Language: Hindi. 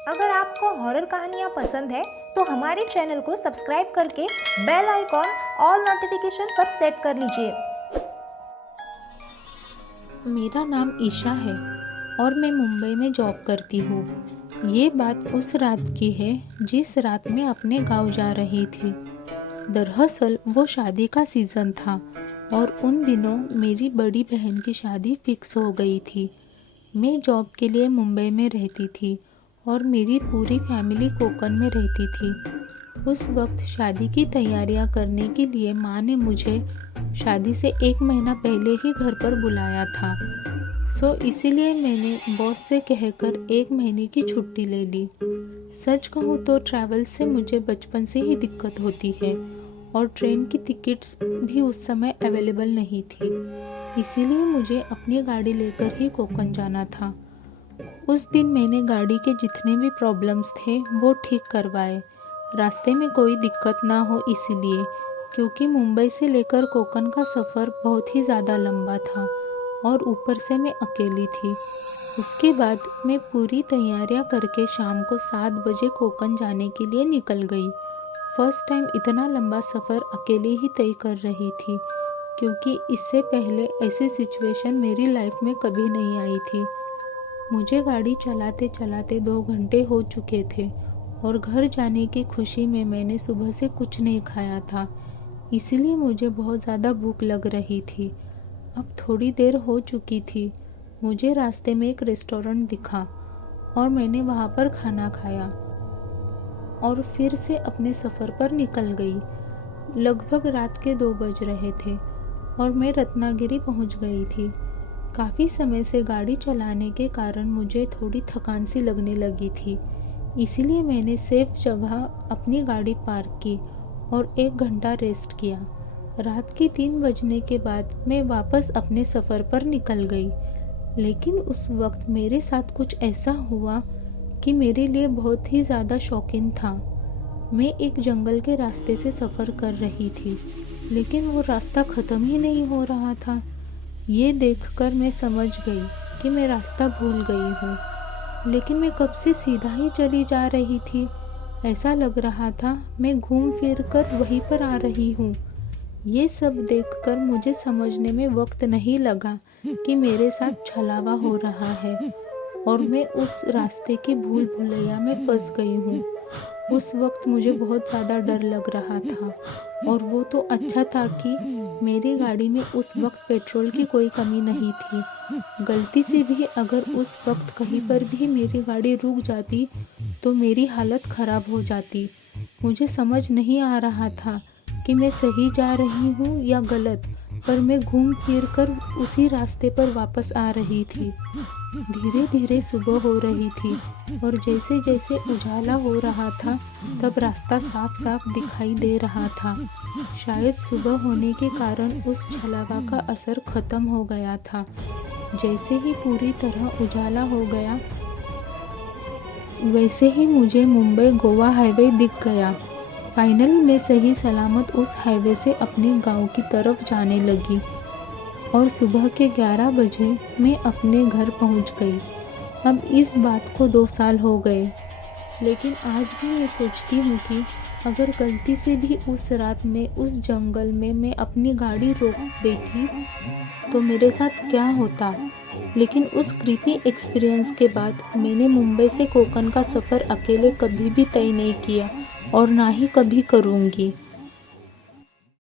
अगर आपको हॉरर कहानियाँ पसंद है तो हमारे चैनल को सब्सक्राइब करके बेल आइकॉन ऑल नोटिफिकेशन पर सेट कर लीजिए। मेरा नाम ईशा है और मैं मुंबई में जॉब करती हूँ। ये बात उस रात की है जिस रात मैं अपने गांव जा रही थी। दरअसल वो शादी का सीज़न था और उन दिनों मेरी बड़ी बहन की शादी फिक्स हो गई थी। मैं जॉब के लिए मुंबई में रहती थी और मेरी पूरी फैमिली कोकण में रहती थी। उस वक्त शादी की तैयारियां करने के लिए माँ ने मुझे शादी से 1 महीना पहले ही घर पर बुलाया था। इसीलिए मैंने बॉस से कहकर 1 महीने की छुट्टी ले ली। सच कहूँ तो ट्रैवल से मुझे बचपन से ही दिक्कत होती है और ट्रेन की टिकट्स भी उस समय अवेलेबल नहीं थी। इसीलिए मुझे अपनी गाड़ी लेकर ही कोकण जाना था। उस दिन मैंने गाड़ी के जितने भी प्रॉब्लम्स थे वो ठीक करवाए, रास्ते में कोई दिक्कत ना हो इसीलिए, क्योंकि मुंबई से लेकर कोकण का सफ़र बहुत ही ज़्यादा लंबा था और ऊपर से मैं अकेली थी। उसके बाद मैं पूरी तैयारियां करके शाम को 7 बजे कोकण जाने के लिए निकल गई। फर्स्ट टाइम इतना लंबा सफ़र अकेले ही तय कर रही थी, क्योंकि इससे पहले ऐसी सिचुएशन मेरी लाइफ में कभी नहीं आई थी। मुझे गाड़ी चलाते चलाते 2 घंटे हो चुके थे और घर जाने की खुशी में मैंने सुबह से कुछ नहीं खाया था, इसीलिए मुझे बहुत ज़्यादा भूख लग रही थी। अब थोड़ी देर हो चुकी थी। मुझे रास्ते में एक रेस्टोरेंट दिखा और मैंने वहाँ पर खाना खाया और फिर से अपने सफ़र पर निकल गई। लगभग रात के 2 बज रहे थे और मैं रत्नागिरी पहुँच गई थी। काफ़ी समय से गाड़ी चलाने के कारण मुझे थोड़ी थकान सी लगने लगी थी, इसीलिए मैंने सेफ जगह अपनी गाड़ी पार्क की और 1 घंटा रेस्ट किया। रात के 3 बजने के बाद मैं वापस अपने सफ़र पर निकल गई, लेकिन उस वक्त मेरे साथ कुछ ऐसा हुआ कि मेरे लिए बहुत ही ज़्यादा शॉकिंग था। मैं एक जंगल के रास्ते से सफ़र कर रही थी, लेकिन वो रास्ता ख़त्म ही नहीं हो रहा था। ये देखकर मैं समझ गई कि मैं रास्ता भूल गई हूँ, लेकिन मैं कब से सीधा ही चली जा रही थी। ऐसा लग रहा था मैं घूम फिर कर वहीं पर आ रही हूँ। ये सब देखकर मुझे समझने में वक्त नहीं लगा कि मेरे साथ छलावा हो रहा है और मैं उस रास्ते की भूल भुलैया में फंस गई हूँ। उस वक्त मुझे बहुत ज़्यादा डर लग रहा था और वो तो अच्छा था कि मेरी गाड़ी में उस वक्त पेट्रोल की कोई कमी नहीं थी। गलती से भी अगर उस वक्त कहीं पर भी मेरी गाड़ी रुक जाती तो मेरी हालत ख़राब हो जाती। मुझे समझ नहीं आ रहा था कि मैं सही जा रही हूँ या गलत, पर मैं घूम फिर कर उसी रास्ते पर वापस आ रही थी। धीरे धीरे सुबह हो रही थी और जैसे जैसे उजाला हो रहा था तब रास्ता साफ साफ दिखाई दे रहा था। शायद सुबह होने के कारण उस छलावा का असर ख़त्म हो गया था। जैसे ही पूरी तरह उजाला हो गया वैसे ही मुझे मुंबई गोवा हाईवे दिख गया। फाइनली मैं सही सलामत उस हाईवे से अपने गांव की तरफ जाने लगी और सुबह के 11 बजे मैं अपने घर पहुंच गई। अब इस बात को 2 साल हो गए, लेकिन आज भी मैं सोचती हूँ कि अगर गलती से भी उस रात में उस जंगल में मैं अपनी गाड़ी रोक देती तो मेरे साथ क्या होता। लेकिन उस क्रीपी एक्सपीरियंस के बाद मैंने मुंबई से कोकण का सफ़र अकेले कभी भी तय नहीं किया और ना ही कभी करूँगी।